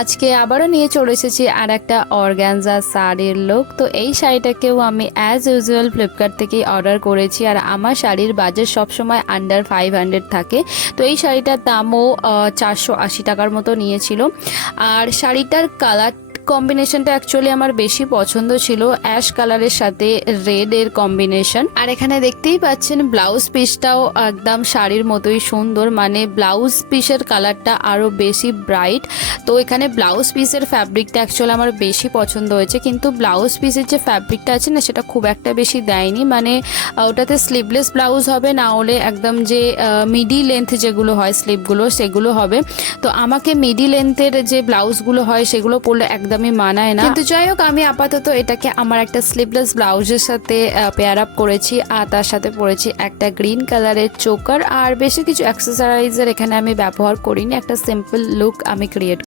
আজকে আবারও নিয়ে চলে এসেছি আর একটা অর্গানজা শাড়ির লুক। তো এই শাড়িটাকেও আমি অ্যাজ ইউজুয়াল ফ্লিপকার্ট থেকেই অর্ডার করেছি। আর আমার শাড়ির বাজেট সবসময় আন্ডার 500 থাকে। তো এই শাড়িটার দামও 480 টাকার মতো নিয়েছিল। আর শাড়িটার কালার কম্বিনেশনটা অ্যাকচুয়ালি আমার বেশি পছন্দ ছিল, অ্যাশ কালারের সাথে রেড এর কম্বিনেশন। আর এখানে দেখতেই পাচ্ছেন ব্লাউজ পিসটাও একদম শাড়ির মতোই সুন্দর, মানে ব্লাউজ পিসের কালারটা আরও বেশি ব্রাইট। তো এখানে ব্লাউজ পিসের ফ্যাব্রিকটা অ্যাকচুয়ালি আমার বেশি পছন্দ হয়েছে, কিন্তু ব্লাউজ পিসের যে ফ্যাব্রিকটা আছে না সেটা খুব একটা বেশি দেয়নি। মানে ওটাতে স্লিভলেস ব্লাউজ হবে, না হলে একদম যে মিডি লেন্থ যেগুলো হয় স্লিভগুলো সেগুলো হবে। তো আমাকে মিডি লেন্থের যে ব্লাউজগুলো হয় সেগুলো পরলে একদমই মানায় না। কিন্তু যাই হোক, আমি আপাতত এটাকে আমার একটা স্লিভলেস ব্লাউজের সাথে পেয়ার আপ করেছি। আর তার সাথে পরেছি একটা গ্রিন কালারের চোকার। আর বেশি কিছু অ্যাক্সেসরিজের এখানে আমি ব্যবহার করিনি, একটা সিম্পল লুক আমি ক্রিয়েট